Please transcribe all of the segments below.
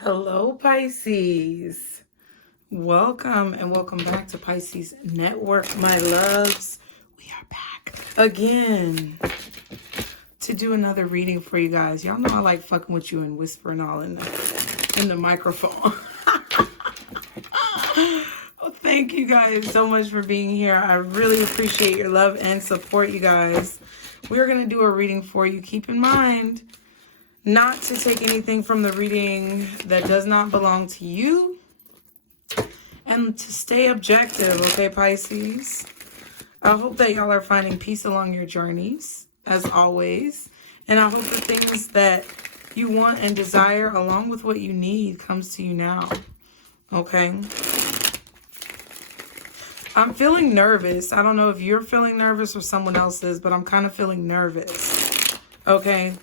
Hello, Pisces. Welcome and welcome back to Pisces Network, my loves. We are back again to do another reading for you guys. Y'all know I like fucking with you and whispering all in the microphone. Well, thank you guys so much for being here. I really appreciate your love and support, you guys. We are going to do a reading for you. Keep in mind not to take anything from the reading that does not belong to you, and to stay objective, okay, Pisces? I hope that y'all are finding peace along your journeys, as always. And I hope the things that you want and desire, along with what you need, comes to you now, okay? I'm feeling nervous. I don't know if you're feeling nervous or someone else is, but I'm kind of feeling nervous, okay?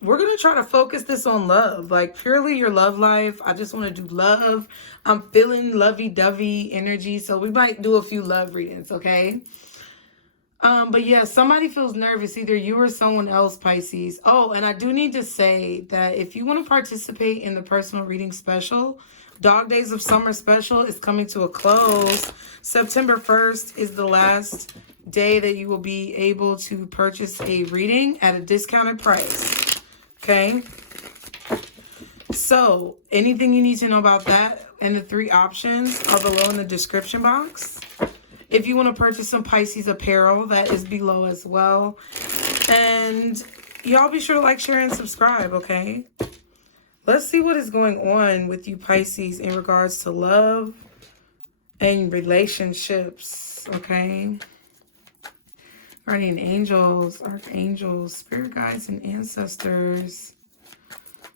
We're going to try to focus this on love, like purely your love life. I just want to do love. I'm feeling lovey-dovey energy, so we might do a few love readings, okay? But yeah, somebody feels nervous, either you or someone else, Pisces. Oh, and I do need to say that if you want to participate in the personal reading special, Dog Days of Summer special is coming to a close. September 1st is the last day that you will be able to purchase a reading at a discounted price. Okay? So, anything you need to know about that and the 3 options are below in the description box. If you want to purchase some Pisces apparel, that is below as well. And y'all be sure to like, share, and subscribe, okay? Let's see what is going on with you, Pisces, in regards to love and relationships, okay? Guardian angels, archangels, spirit guides, and ancestors.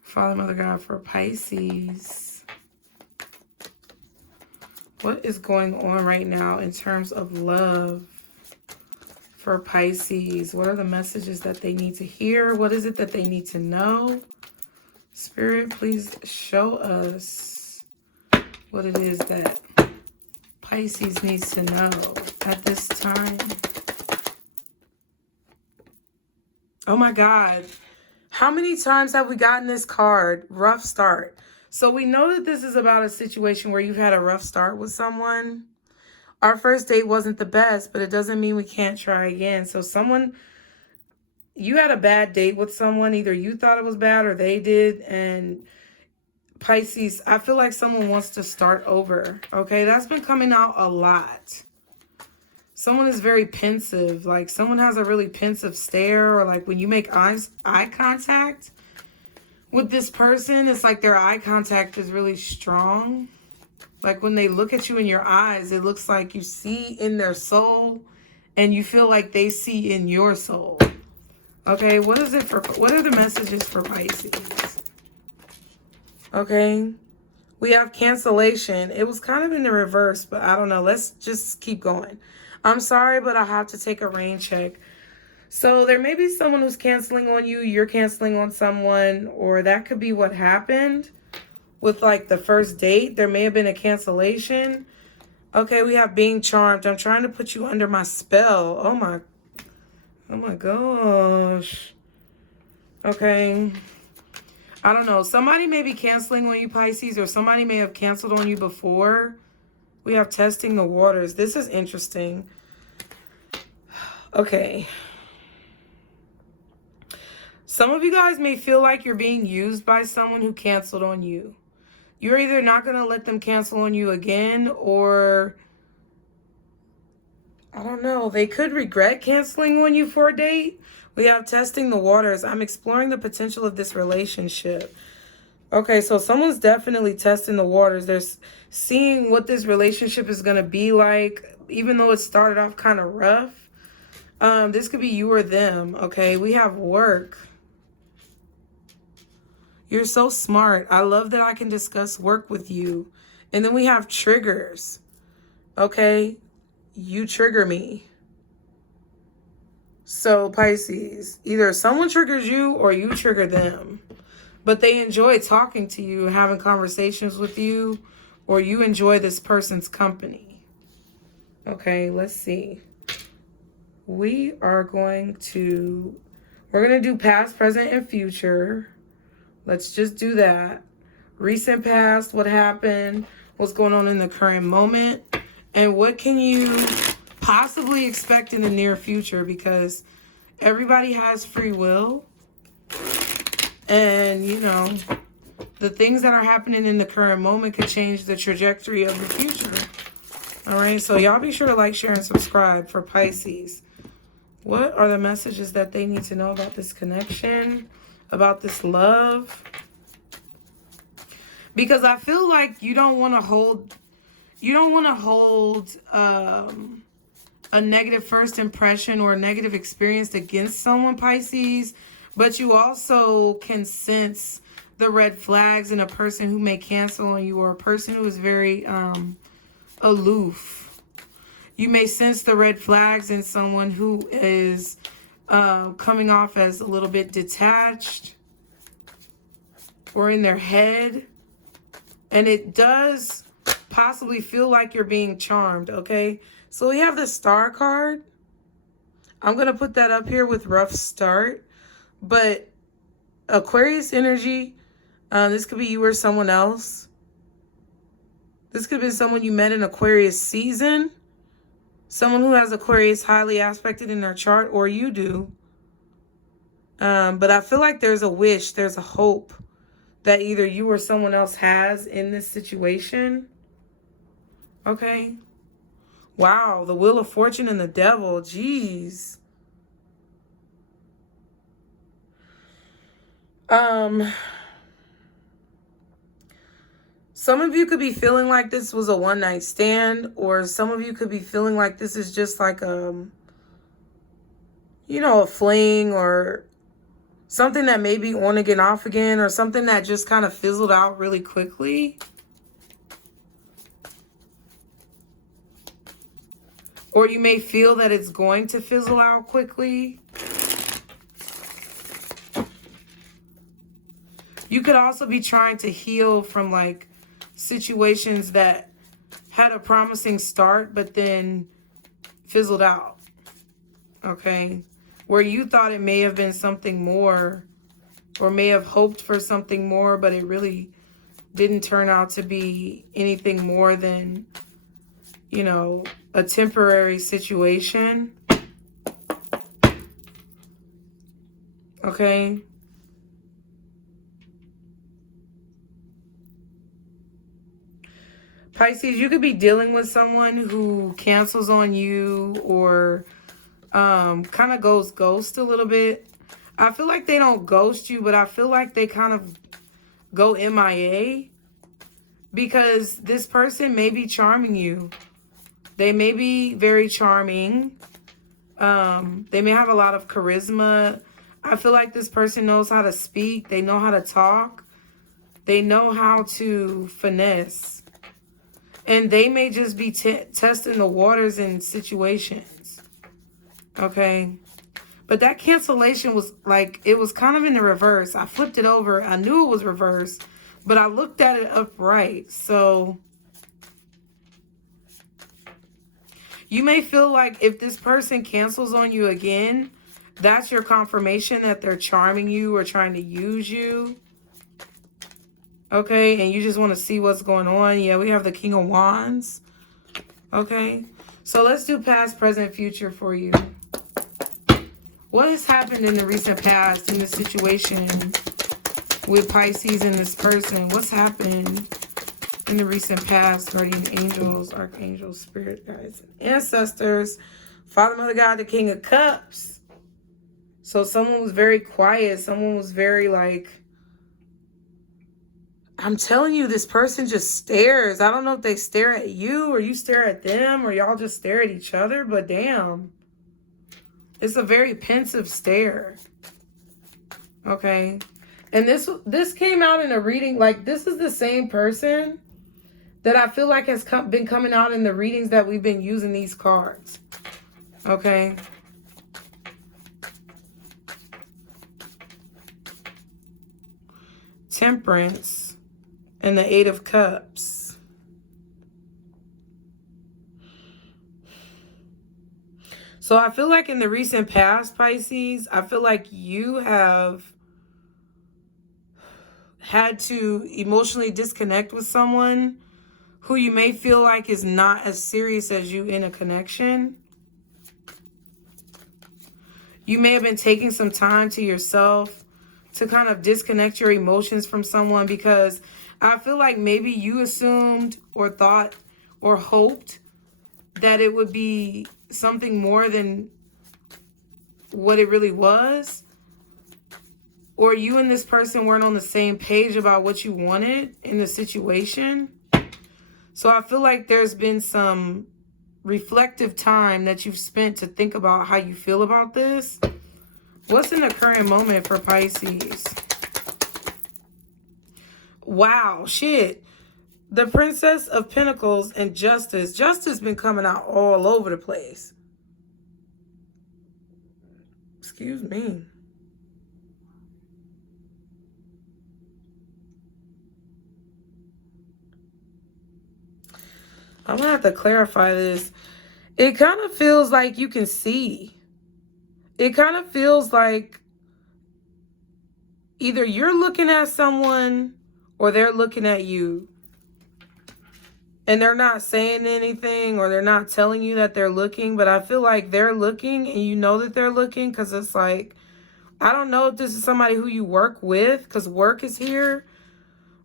Father, Mother, God for Pisces. What is going on right now in terms of love for Pisces? What are the messages that they need to hear? What is it that they need to know? Spirit, please show us what it is that Pisces needs to know at this time. Oh my God. How many times have we gotten this card? Rough start. So we know that this is about a situation where you've had a rough start with someone. Our first date wasn't the best, but it doesn't mean we can't try again. So you had a bad date with someone. Either you thought it was bad or they did. And Pisces, I feel like someone wants to start over. Okay, that's been coming out a lot. Someone is very pensive. Like someone has a really pensive stare, or like when you make eye contact with this person, it's like their eye contact is really strong. Like when they look at you in your eyes, it looks like you see in their soul and you feel like they see in your soul. Okay, what are the messages for Pisces? Okay, we have cancellation. It was kind of in the reverse, but I don't know. Let's just keep going. I'm sorry, but I have to take a rain check. So there may be someone who's canceling on you. You're canceling on someone, or that could be what happened with like the first date. There may have been a cancellation. Okay, we have being charmed. I'm trying to put you under my spell. Oh my gosh. Okay. I don't know. Somebody may be canceling on you, Pisces, or somebody may have canceled on you before. We have testing the waters. This is interesting. Okay. Some of you guys may feel like you're being used by someone who canceled on you. You're either not going to let them cancel on you again, or I don't know. They could regret canceling on you for a date. We have testing the waters. I'm exploring the potential of this relationship. Okay, so someone's definitely testing the waters. They're seeing what this relationship is going to be like, even though it started off kind of rough. This could be you or them, okay? We have work. You're so smart. I love that I can discuss work with you. And then we have triggers, okay? You trigger me. So, Pisces, either someone triggers you or you trigger them. But they enjoy talking to you, having conversations with you, or you enjoy this person's company. Okay, let's see. We're going to do past, present, and future. Let's just do that. Recent past, what happened, what's going on in the current moment, and what can you possibly expect in the near future, because everybody has free will. And, you know, the things that are happening in the current moment could change the trajectory of the future. All right, so y'all be sure to like, share, and subscribe for Pisces. What are the messages that they need to know about this connection, about this love? Because I feel like you don't want to hold a negative first impression or a negative experience against someone, Pisces, but you also can sense the red flags in a person who may cancel on you, or a person who is very aloof. You may sense the red flags in someone who is coming off as a little bit detached or in their head. And it does possibly feel like you're being charmed, okay? So we have the Star card. I'm going to put that up here with rough start. But Aquarius energy, this could be you or someone else. This could have been someone you met in Aquarius season. Someone who has Aquarius highly aspected in their chart, or you do. But I feel like there's a wish, there's a hope that either you or someone else has in this situation. Okay. Wow, the Wheel of Fortune and the Devil. Jeez. Some of you could be feeling like this was a one-night stand, or some of you could be feeling like this is just like you know, a fling, or something that may be on again, off again, or something that just kind of fizzled out really quickly. Or you may feel that it's going to fizzle out quickly. You could also be trying to heal from like situations that had a promising start but then fizzled out. Okay? Where you thought it may have been something more, or may have hoped for something more, but it really didn't turn out to be anything more than, you know, a temporary situation. Okay? Pisces, you could be dealing with someone who cancels on you, or kind of goes ghost a little bit. I feel like they don't ghost you, but I feel like they kind of go MIA, because this person may be charming you. They may be very charming. They may have a lot of charisma. I feel like this person knows how to speak. They know how to talk. They know how to finesse. And they may just be testing the waters in situations. Okay? But that cancellation was like, it was kind of in the reverse. I flipped it over. I knew it was reversed, but I looked at it upright. So you may feel like if this person cancels on you again, that's your confirmation that they're charming you or trying to use you. Okay, and you just want to see what's going on. Yeah, we have the King of Wands. Okay, so let's do past, present, future for you. What has happened in the recent past in this situation with Pisces and this person? What's happened in the recent past? Guardian angels, archangels, spirit guides, and ancestors. Father, Mother, God, the King of Cups. So someone was very quiet. Someone was very like, I'm telling you, this person just stares. I don't know if they stare at you or you stare at them or y'all just stare at each other, but damn. It's a very pensive stare. Okay. And this came out in a reading. Like, this is the same person that I feel like has been coming out in the readings that we've been using these cards. Okay. Temperance. And the Eight of Cups. So I feel like in the recent past, Pisces, I feel like you have had to emotionally disconnect with someone who you may feel like is not as serious as you in a connection. You may have been taking some time to yourself to kind of disconnect your emotions from someone, because I feel like maybe you assumed or thought or hoped that it would be something more than what it really was. Or you and this person weren't on the same page about what you wanted in the situation. So I feel like there's been some reflective time that you've spent to think about how you feel about this. What's in the current moment for Pisces? Wow, shit. The Princess of Pentacles and Justice. Justice been coming out all over the place. Excuse me. I'm going to have to clarify this. It kind of feels like you can see. It kind of feels like either you're looking at someone or they're looking at you. And they're not saying anything, or they're not telling you that they're looking. But I feel like they're looking and you know that they're looking, because it's like, I don't know if this is somebody who you work with, because work is here.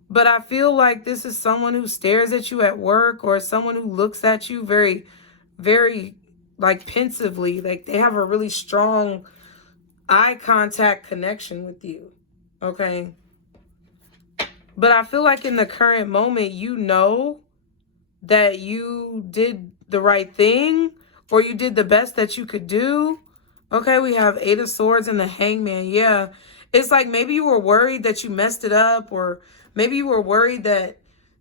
But I feel like this is someone who stares at you at work, or someone who looks at you very, very, like, pensively. Like, they have a really strong eye contact connection with you. Okay? But I feel like in the current moment, you know that you did the right thing, or you did the best that you could do. Okay, we have Eight of Swords and the Hangman. Yeah. It's like maybe you were worried that you messed it up, or maybe you were worried that,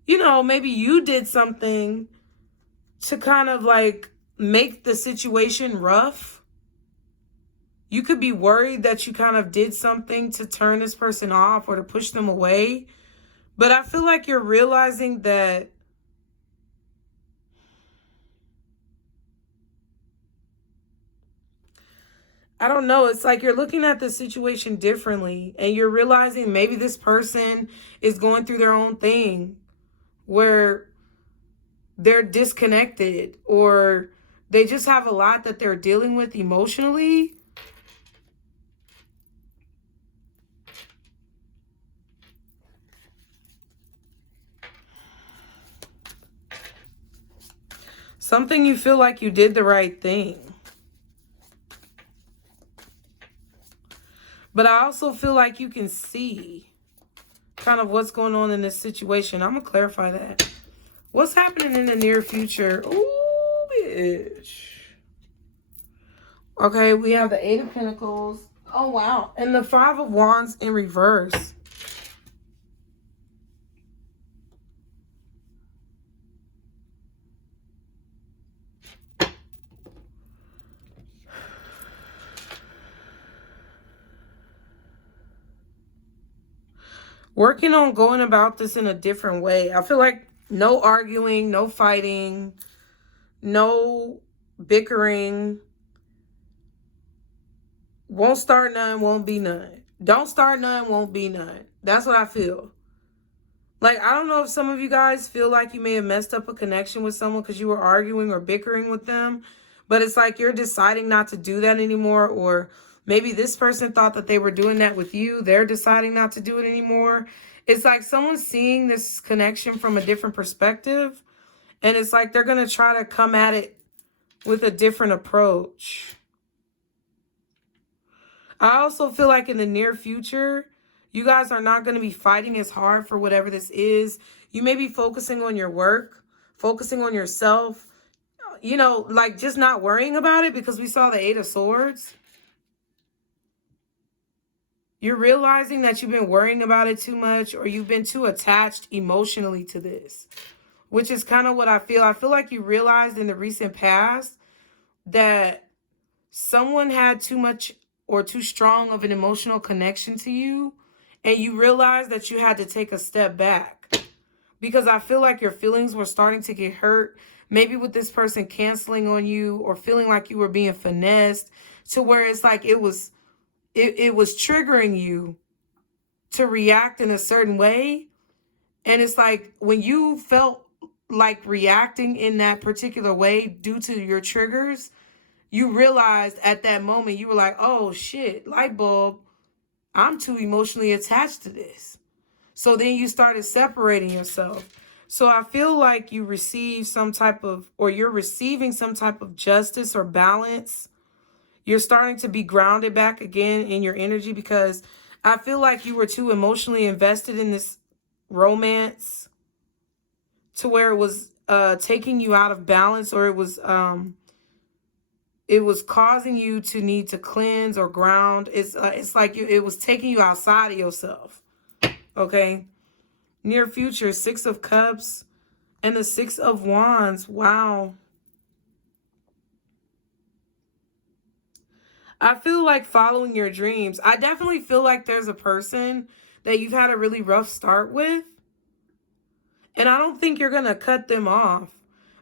you know, maybe you did something to kind of like make the situation rough. You could be worried that you kind of did something to turn this person off or to push them away. But I feel like you're realizing that I don't know. It's like you're looking at the situation differently, and you're realizing maybe this person is going through their own thing where they're disconnected, or they just have a lot that they're dealing with emotionally. Something you feel like you did the right thing. But I also feel like you can see kind of what's going on in this situation. I'm going to clarify that. What's happening in the near future? Ooh, bitch. Okay, we have the Eight of Pentacles. Oh, wow. And the Five of Wands in reverse. Working on going about this in a different way. I feel like no arguing, no fighting, no bickering. Won't start none, won't be none. Don't start none, won't be none. That's what I feel. Like, I don't know if some of you guys feel like you may have messed up a connection with someone because you were arguing or bickering with them. But it's like you're deciding not to do that anymore. Or maybe this person thought that they were doing that with you. They're deciding not to do it anymore. It's like someone's seeing this connection from a different perspective. And it's like they're going to try to come at it with a different approach. I also feel like in the near future, you guys are not going to be fighting as hard for whatever this is. You may be focusing on your work, focusing on yourself, you know, like just not worrying about it, because we saw the Eight of Swords. You're realizing that you've been worrying about it too much, or you've been too attached emotionally to this, which is kind of what I feel. I feel like you realized in the recent past that someone had too much or too strong of an emotional connection to you, and you realized that you had to take a step back, because I feel like your feelings were starting to get hurt, maybe with this person canceling on you, or feeling like you were being finessed, to where it's like it was triggering you to react in a certain way. And it's like when you felt like reacting in that particular way due to your triggers, you realized at that moment, you were like, oh shit, light bulb, I'm too emotionally attached to this. So then you started separating yourself. So I feel like you receive some type of, or you're receiving some type of justice or balance. You're starting to be grounded back again in your energy, because I feel like you were too emotionally invested in this romance to where it was taking you out of balance, or it was causing you to need to cleanse or ground. It's like it was taking you outside of yourself. Okay. Near future, 6 of Cups and the 6 of Wands. Wow. I feel like following your dreams. I definitely feel like there's a person that you've had a really rough start with. And I don't think you're going to cut them off.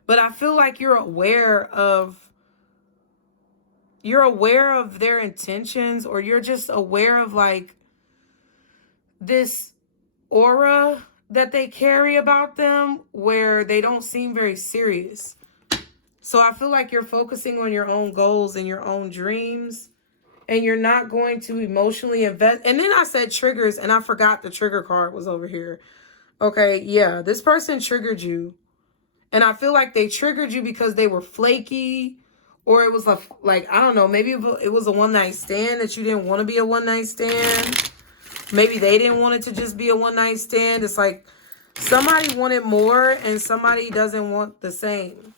But I feel like you're aware of their intentions, or you're just aware of like this aura that they carry about them where they don't seem very serious. So I feel like you're focusing on your own goals and your own dreams, and you're not going to emotionally invest. And then I said triggers, and I forgot the trigger card was over here. Okay, yeah, this person triggered you. And I feel like they triggered you because they were flaky, or it was like, I don't know, maybe it was a one-night stand that you didn't want to be a one-night stand. Maybe they didn't want it to just be a one-night stand. It's like somebody wanted more and somebody doesn't want the same.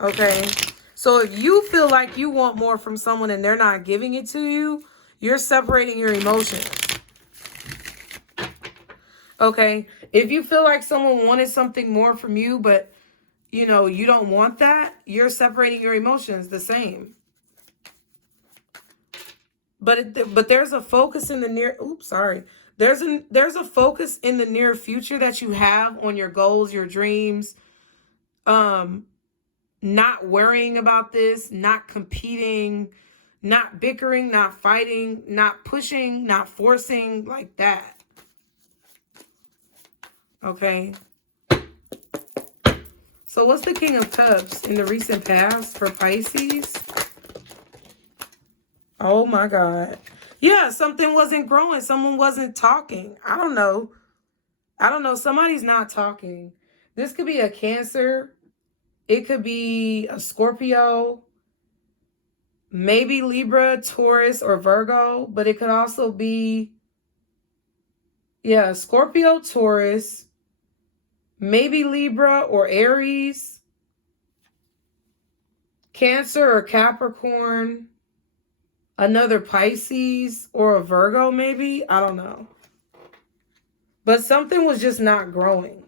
Okay? So if you feel like you want more from someone and they're not giving it to you, you're separating your emotions. Okay? If you feel like someone wanted something more from you, but you know, you don't want that, you're separating your emotions the same. But there's a focus in the near, There's a focus in the near future that you have on your goals, your dreams, not worrying about this, not competing, not bickering, not fighting, not pushing, not forcing, like that. Okay. So what's the King of Cups in the recent past for Pisces? Oh my God. Yeah, something wasn't growing. Someone wasn't talking. I don't know. Somebody's not talking. This could be a Cancer. It could be a Scorpio. Maybe Libra, Taurus, or Virgo. But it could also be, yeah, Scorpio, Taurus. Maybe Libra or Aries. Cancer or Capricorn. Another Pisces or a Virgo, maybe. I don't know. But something was just not growing.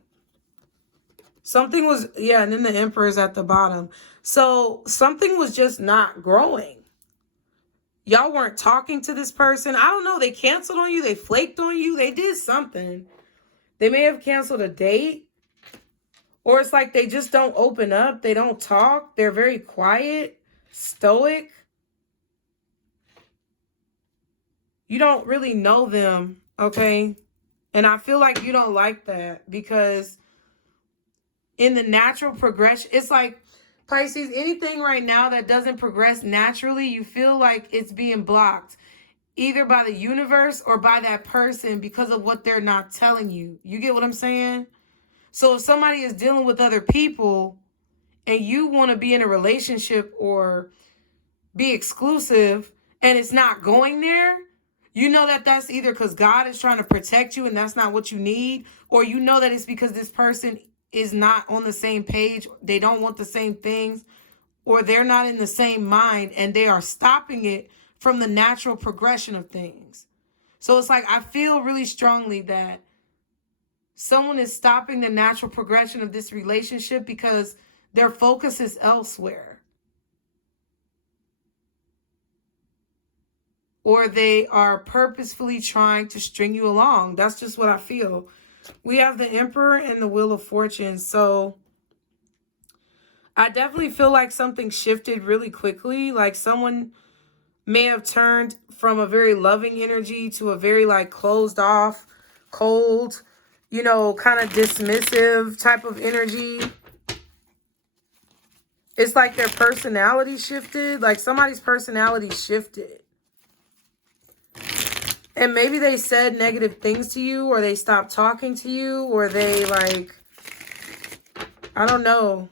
Something was, yeah, and then the Emperor's at the bottom. So something was just not growing. Y'all weren't talking to this person. I don't know. They canceled on you. They flaked on you. They did something. They may have canceled a date. Or it's like they just don't open up. They don't talk. They're very quiet, stoic. You don't really know them, okay? And I feel like you don't like that, because in the natural progression, it's like, Pisces, anything right now that doesn't progress naturally, you feel like it's being blocked, either by the universe or by that person, because of what they're not telling you. You get what I'm saying? So if somebody is dealing with other people and you want to be in a relationship or be exclusive and it's not going there, you know that that's either because God is trying to protect you and that's not what you need, or you know that it's because this person is not on the same page. They don't want the same things, or they're not in the same mind, and they are stopping it from the natural progression of things. So it's like, I feel really strongly that someone is stopping the natural progression of this relationship because their focus is elsewhere. Or they are purposefully trying to string you along. That's just what I feel. We have the Emperor and the Wheel of Fortune. So I definitely feel like something shifted really quickly. Like someone may have turned from a very loving energy to a very like closed off, cold, you know, kind of dismissive type of energy. It's like their personality shifted, like somebody's personality shifted. And maybe they said negative things to you, or they stopped talking to you, or they like, I don't know.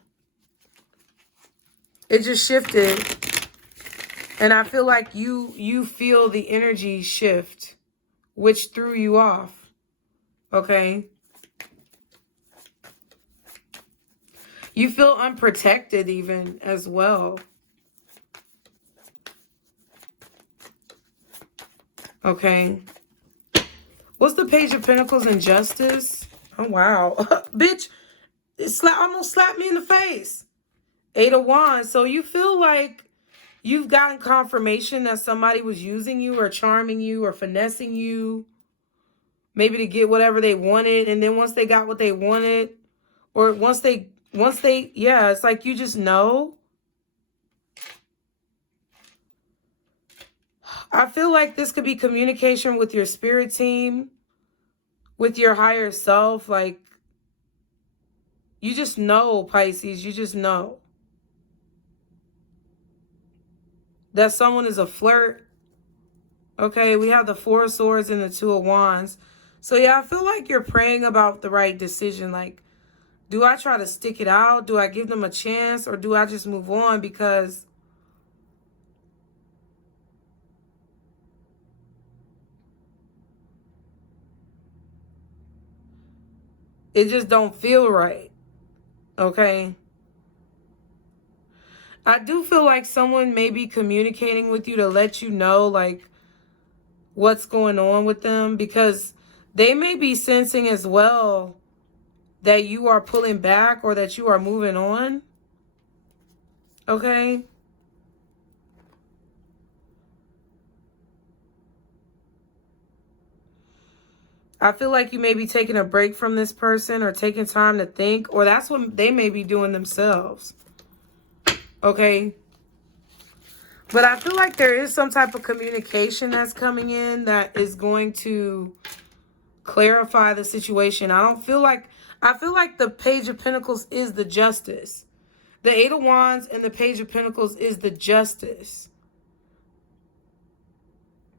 It just shifted. And I feel like you feel the energy shift, which threw you off. Okay? You feel unprotected even as well. Okay. What's the Page of Pentacles and Justice? Oh, wow. Bitch, it almost slapped me in the face. 8 of Wands. So you feel like you've gotten confirmation that somebody was using you or charming you or finessing you. Maybe to get whatever they wanted. And then once they got what they wanted, or once they, yeah, it's like you just know. I feel like this could be communication with your spirit team, with your higher self. Like, you just know, Pisces, you just know that someone is a flirt. Okay, we have the 4 of Swords and the 2 of Wands. So yeah, I feel like you're praying about the right decision. Like, do I try to stick it out? Do I give them a chance? Or do I just move on because it just don't feel right? Okay. I do feel like someone may be communicating with you to let you know, like, what's going on with them, because they may be sensing as well that you are pulling back or that you are moving on. Okay? I feel like you may be taking a break from this person or taking time to think, or that's what they may be doing themselves. Okay? But I feel like there is some type of communication that's coming in that is going to clarify the situation. I feel like the Page of Pentacles is the Justice. The 8 of Wands and the Page of Pentacles is the Justice.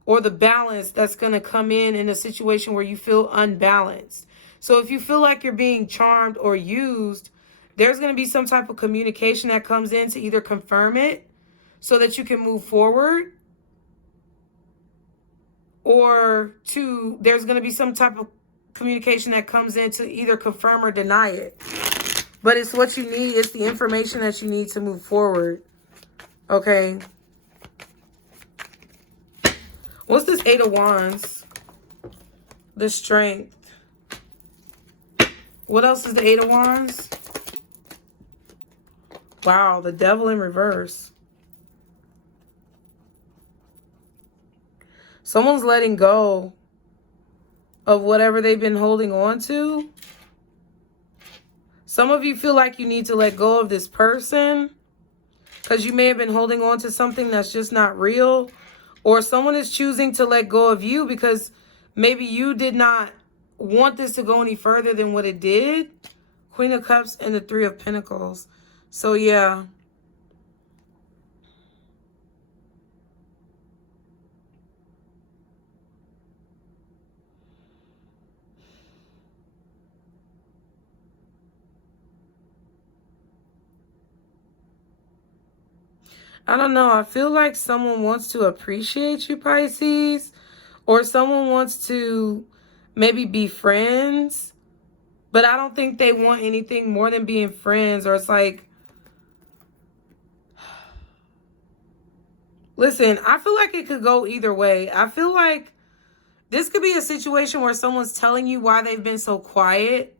Or the balance that's going to come in a situation where you feel unbalanced. So if you feel like you're being charmed or used, there's going to be some type of communication that comes in to either confirm it so that you can move forward, or there's going to be some type of communication that comes in to either confirm or deny it. But it's what you need. It's the information that you need to move forward. Okay. What's this 8 of Wands? The Strength. What else is the 8 of Wands? Wow, the Devil in reverse. Someone's letting go of whatever they've been holding on to. Some of you feel like you need to let go of this person because you may have been holding on to something that's just not real. Or someone is choosing to let go of you because maybe you did not want this to go any further than what it did. Queen of Cups and the 3 of Pentacles. So yeah. I don't know. I feel like someone wants to appreciate you, Pisces. Or someone wants to maybe be friends. But I don't think they want anything more than being friends. Or it's like, listen, I feel like it could go either way. I feel like this could be a situation where someone's telling you why they've been so quiet,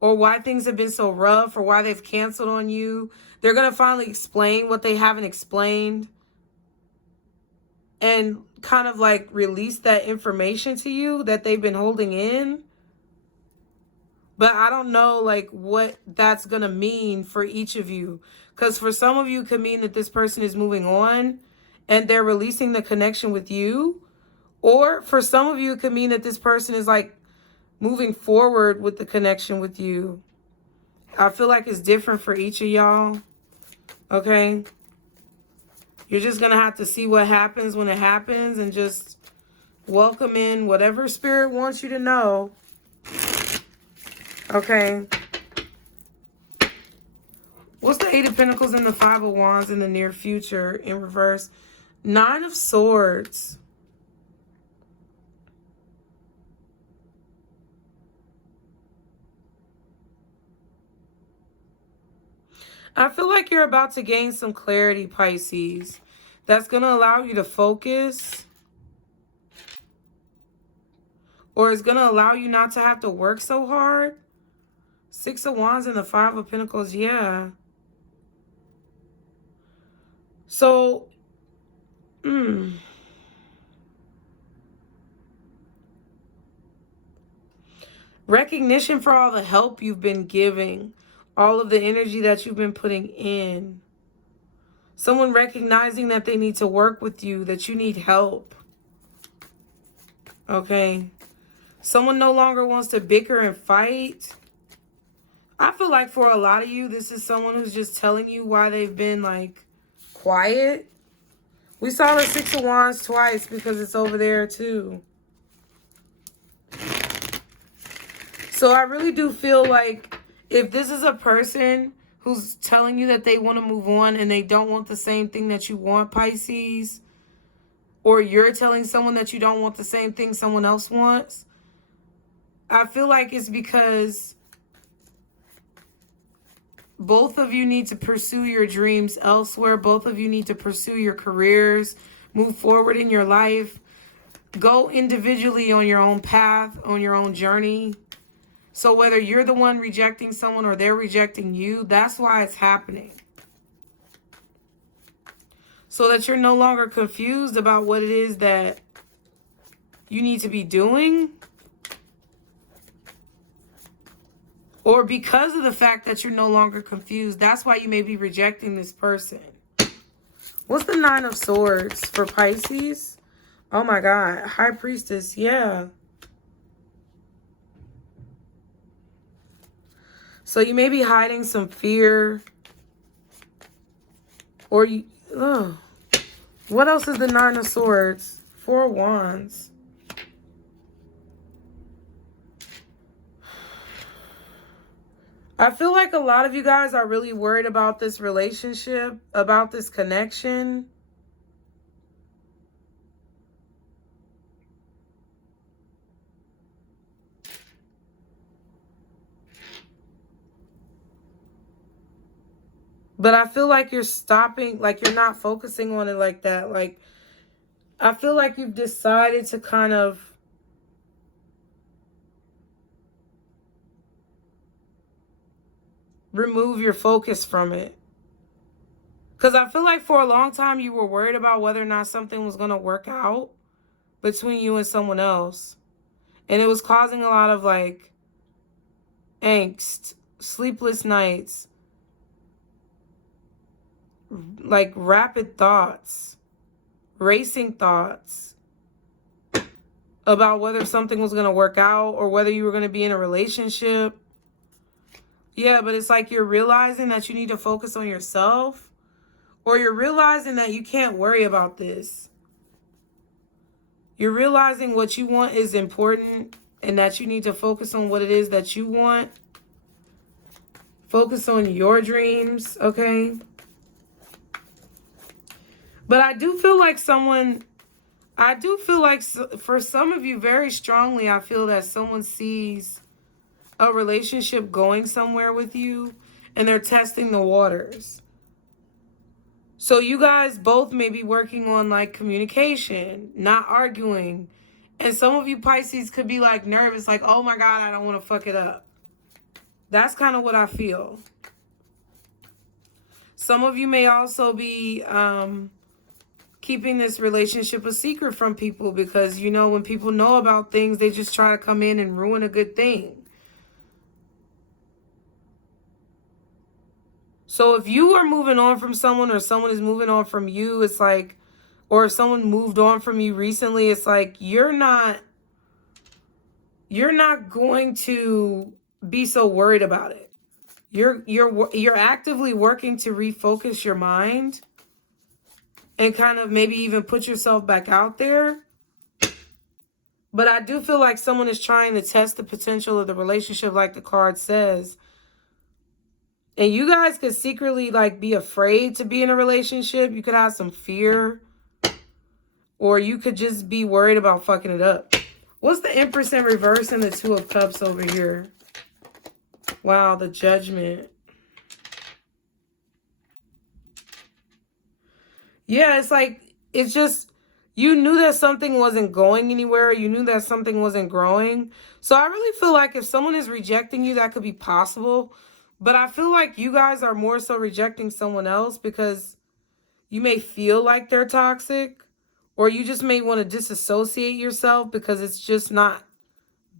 or why things have been so rough, or why they've canceled on you. They're going to finally explain what they haven't explained and kind of like release that information to you that they've been holding in. But I don't know like what that's going to mean for each of you. Because for some of you, it could mean that this person is moving on and they're releasing the connection with you. Or for some of you, it could mean that this person is like moving forward with the connection with you. I feel like it's different for each of y'all. Okay? You're just going to have to see what happens when it happens and just welcome in whatever spirit wants you to know. Okay? What's the Eight of Pentacles and the Five of Wands in the near future in reverse? Nine of Swords. I feel like you're about to gain some clarity, Pisces. That's going to allow you to focus. Or it's going to allow you not to have to work so hard. Six of Wands and the Five of Pentacles, yeah. So, recognition for all the help you've been giving. All of the energy that you've been putting in. Someone recognizing that they need to work with you, that you need help. Okay. Someone no longer wants to bicker and fight. I feel like for a lot of you, this is someone who's just telling you why they've been like quiet. We saw the Six of Wands twice because it's over there too. So I really do feel like if this is a person who's telling you that they want to move on and they don't want the same thing that you want, Pisces, or you're telling someone that you don't want the same thing someone else wants, I feel like it's because both of you need to pursue your dreams elsewhere. Both of you need to pursue your careers, move forward in your life, go individually on your own path, on your own journey. So whether you're the one rejecting someone or they're rejecting you, that's why it's happening. So that you're no longer confused about what it is that you need to be doing. Or because of the fact that you're no longer confused, that's why you may be rejecting this person. What's the Nine of Swords for Pisces? Oh my God. High Priestess. Yeah. So you may be hiding some fear. Or you... Ugh. What else is the Nine of Swords? Four of Wands. I feel like a lot of you guys are really worried about this relationship, about this connection. But I feel like you're stopping, like you're not focusing on it like that. Like, I feel like you've decided to kind of remove your focus from it. Because I feel like for a long time you were worried about whether or not something was going to work out between you and someone else. And it was causing a lot of like angst, sleepless nights, like rapid thoughts, racing thoughts about whether something was going to work out or whether you were going to be in a relationship. Yeah, but it's like you're realizing that you need to focus on yourself, or you're realizing that you can't worry about this. You're realizing what you want is important and that you need to focus on what it is that you want. Focus on your dreams, okay? But I do feel like for some of you very strongly, I feel that someone sees a relationship going somewhere with you and they're testing the waters. So you guys both may be working on like communication, not arguing. And some of you Pisces could be like nervous, like, oh my God, I don't want to fuck it up. That's kind of what I feel. Some of you may also be keeping this relationship a secret from people because, you know, when people know about things, they just try to come in and ruin a good thing. So if you are moving on from someone or someone is moving on from you, it's like or if someone moved on from you recently, it's like you're not going to be so worried about it. You're actively working to refocus your mind and kind of maybe even put yourself back out there. But I do feel like someone is trying to test the potential of the relationship, like the card says. And you guys could secretly like be afraid to be in a relationship. You could have some fear. Or you could just be worried about fucking it up. What's the Empress in reverse and the Two of Cups over here? Wow, the Judgment. Yeah, it's like, it's just, you knew that something wasn't going anywhere. You knew that something wasn't growing. So I really feel like if someone is rejecting you, that could be possible. But I feel like you guys are more so rejecting someone else because you may feel like they're toxic. Or you just may want to disassociate yourself because it's just not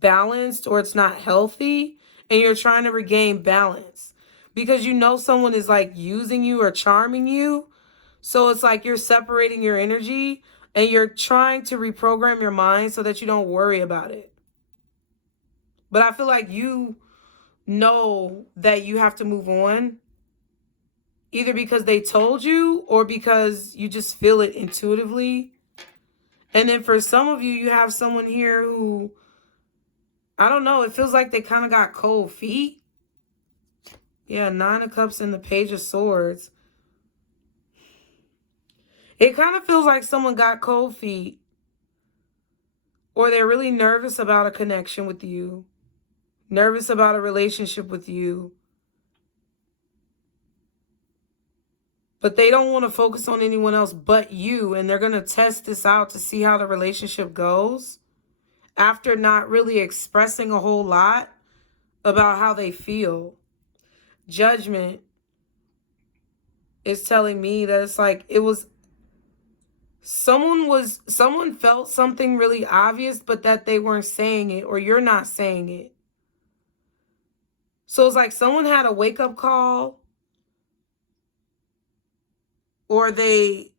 balanced or it's not healthy. And you're trying to regain balance. Because you know someone is like using you or charming you. So it's like you're separating your energy and you're trying to reprogram your mind so that you don't worry about it. But I feel like you know that you have to move on. Either because they told you or because you just feel it intuitively. And then for some of you, you have someone here who, I don't know, it feels like they kind of got cold feet. Yeah, Nine of Cups and the Page of Swords. It kind of feels like someone got cold feet. Or they're really nervous about a connection with you. Nervous about a relationship with you. But they don't want to focus on anyone else but you. And they're going to test this out to see how the relationship goes. After not really expressing a whole lot about how they feel. Judgment is telling me that it's like it was someone felt something really obvious, but that they weren't saying it, or you're not saying it. So it's like someone had a wake-up call, or they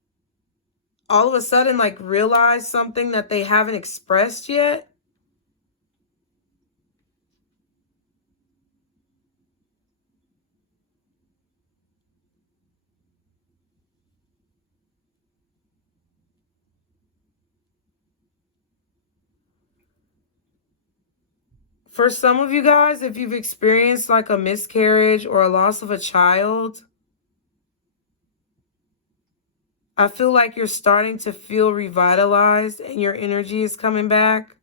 all of a sudden like realized something that they haven't expressed yet. For some of you guys, if you've experienced like a miscarriage or a loss of a child, I feel like you're starting to feel revitalized and your energy is coming back.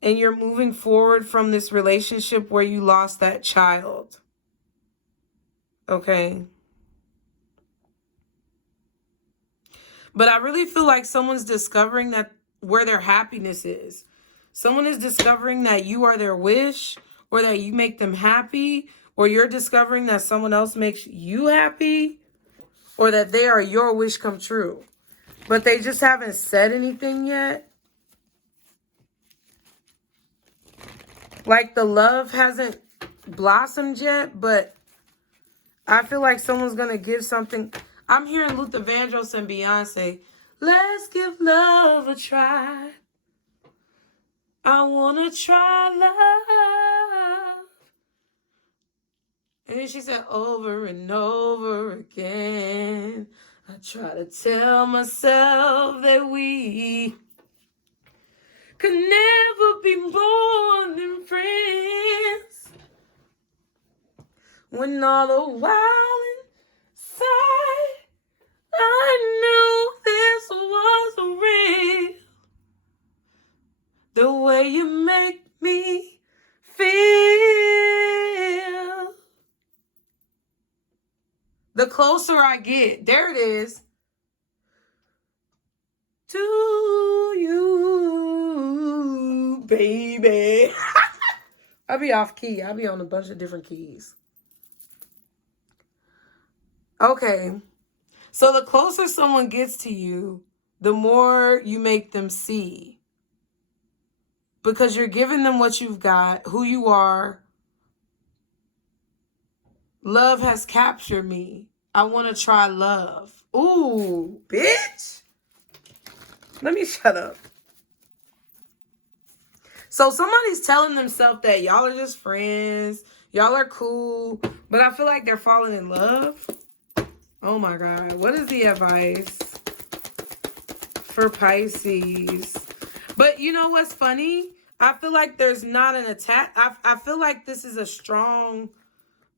And you're moving forward from this relationship where you lost that child. Okay. But I really feel like someone's discovering that where their happiness is. Someone is discovering that you are their wish, or that you make them happy, or you're discovering that someone else makes you happy, or that they are your wish come true. But they just haven't said anything yet. Like the love hasn't blossomed yet, but I feel like someone's going to give something. I'm hearing Luther Vandross and Beyonce. Let's give love a try. I want to try love. And then she said over and over again. I try to tell myself that we could never be more than friends. When all the while inside I knew this was real. The way you make me feel. The closer I get, there it is, to you, baby. I'll be off key. I'll be on a bunch of different keys. Okay. So the closer someone gets to you, the more you make them see. Because you're giving them what you've got, who you are. Love has captured me. I want to try love. Ooh, bitch. Let me shut up. So somebody's telling themselves that y'all are just friends. Y'all are cool. But I feel like they're falling in love. Oh my God. What is the advice for Pisces? But you know what's funny? I feel like there's not an attack. I feel like this is a strong...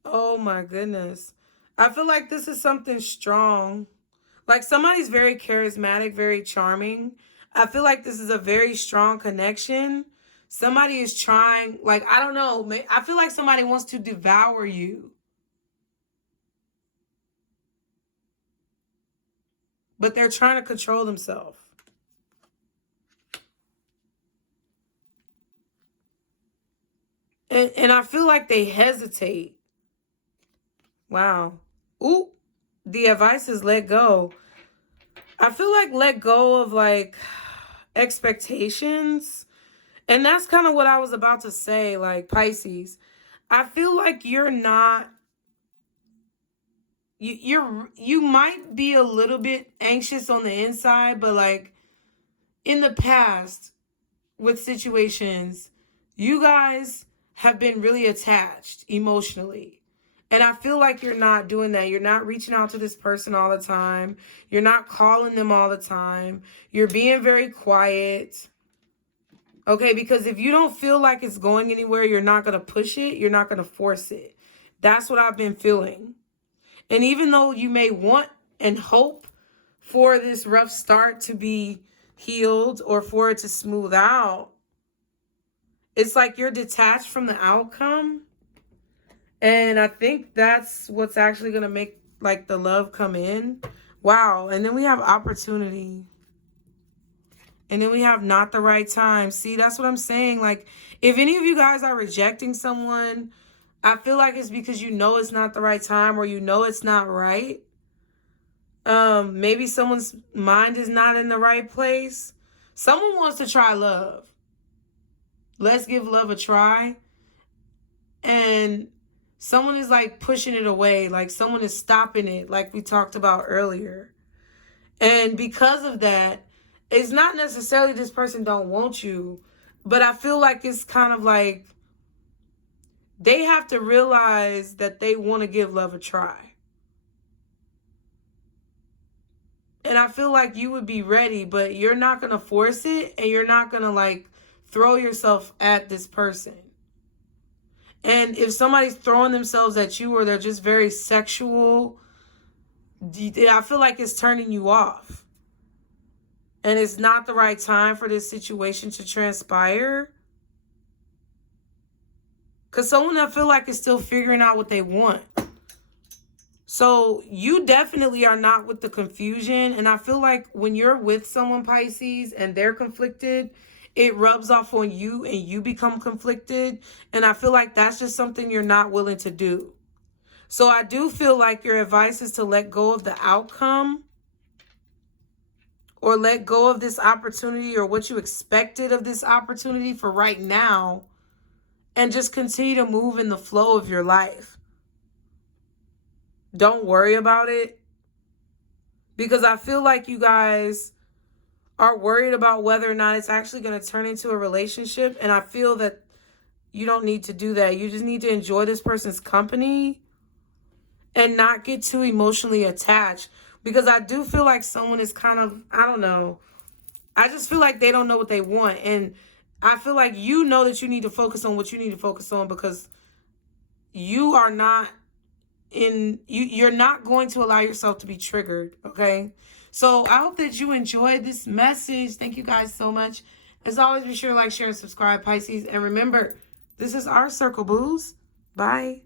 Oh my goodness. I feel like this is something strong. Like somebody's very charismatic, very charming. I feel like this is a very strong connection. Somebody is trying, like, I don't know. I feel like somebody wants to devour you. But they're trying to control themselves. And I feel like they hesitate. Wow. Ooh, the advice is let go. I feel like let go of like expectations. And that's kind of what I was about to say, like Pisces. I feel like you're not, you might be a little bit anxious on the inside, but like in the past with situations, you guys have been really attached emotionally. And I feel like you're not doing that. You're not reaching out to this person all the time. You're not calling them all the time. You're being very quiet. Okay, because if you don't feel like it's going anywhere, you're not going to push it. You're not going to force it. That's what I've been feeling. And even though you may want and hope for this rough start to be healed or for it to smooth out, it's like you're detached from the outcome. And I think that's what's actually going to make like the love come in. Wow. And then we have opportunity. And then we have not the right time. See, that's what I'm saying. Like, if any of you guys are rejecting someone, I feel like it's because you know it's not the right time or you know it's not right. Maybe someone's mind is not in the right place. Someone wants to try love. Let's give love a try. And someone is like pushing it away. Like someone is stopping it, like we talked about earlier. And because of that, it's not necessarily this person don't want you, but I feel like it's kind of like they have to realize that they want to give love a try. And I feel like you would be ready, but you're not going to force it and you're not going to like throw yourself at this person. And if somebody's throwing themselves at you or they're just very sexual, I feel like it's turning you off. And it's not the right time for this situation to transpire. Because someone I feel like is still figuring out what they want. So you definitely are not with the confusion. And I feel like when you're with someone, Pisces, and they're conflicted, it rubs off on you and you become conflicted. And I feel like that's just something you're not willing to do. So I do feel like your advice is to let go of the outcome or let go of this opportunity or what you expected of this opportunity for right now and just continue to move in the flow of your life. Don't worry about it because I feel like you guys are worried about whether or not it's actually going to turn into a relationship. And I feel that you don't need to do that. You just need to enjoy this person's company and not get too emotionally attached. Because I do feel like someone is kind of, I don't know. I just feel like they don't know what they want. And I feel like you know that you need to focus on what you need to focus on because you are not you're not going to allow yourself to be triggered, okay? So I hope that you enjoyed this message. Thank you guys so much. As always, be sure to like, share, and subscribe, Pisces. And remember, this is our circle, booze. Bye.